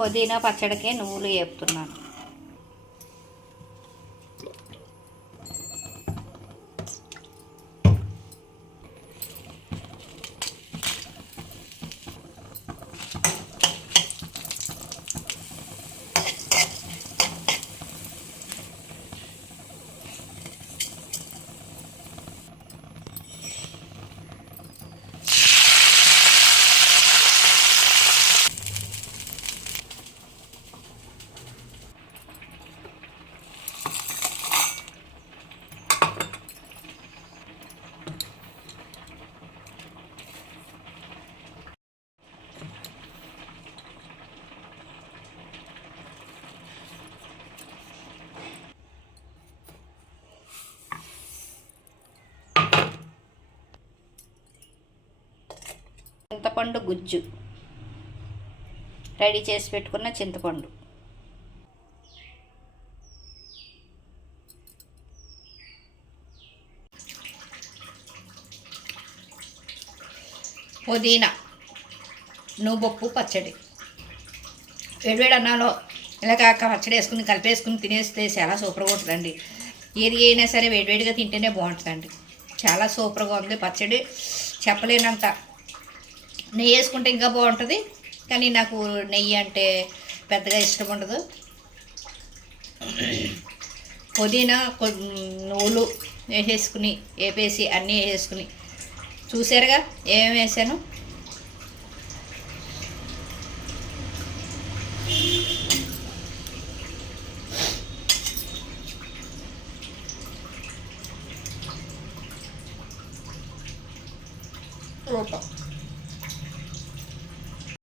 పుదీనా పచ్చడికే నువ్వులు వేపుతున్నాను చింతపండు గుజ్జు. రెడీ చేసి పెట్టుకున్న చింతపండు. పుదీనా నువ్వొప్పు పచ్చడి. వేడివేడి అన్నాలో ఇలా కాక పచ్చడి వేసుకుని కలిపేసుకుని తినేస్తే చాలా సూపర్గా ఉంటుందండి. ఏది అయినా సరే వేడివేడిగా తింటేనే బాగుంటుందండి. చాలా సూపర్గా ఉంది పచ్చడి. చెప్పలేనంత నెయ్యి వేసుకుంటే ఇంకా బాగుంటుంది. కానీ నాకు నెయ్యి అంటే పెద్దగా ఇష్టం ఉండదు. పుదీనా నూలు నువ్వులు వేసేసుకుని వేపేసి అన్నీ వేసేసుకుని. చూసారుగా? ఏమేమి వేసాను? రూపం.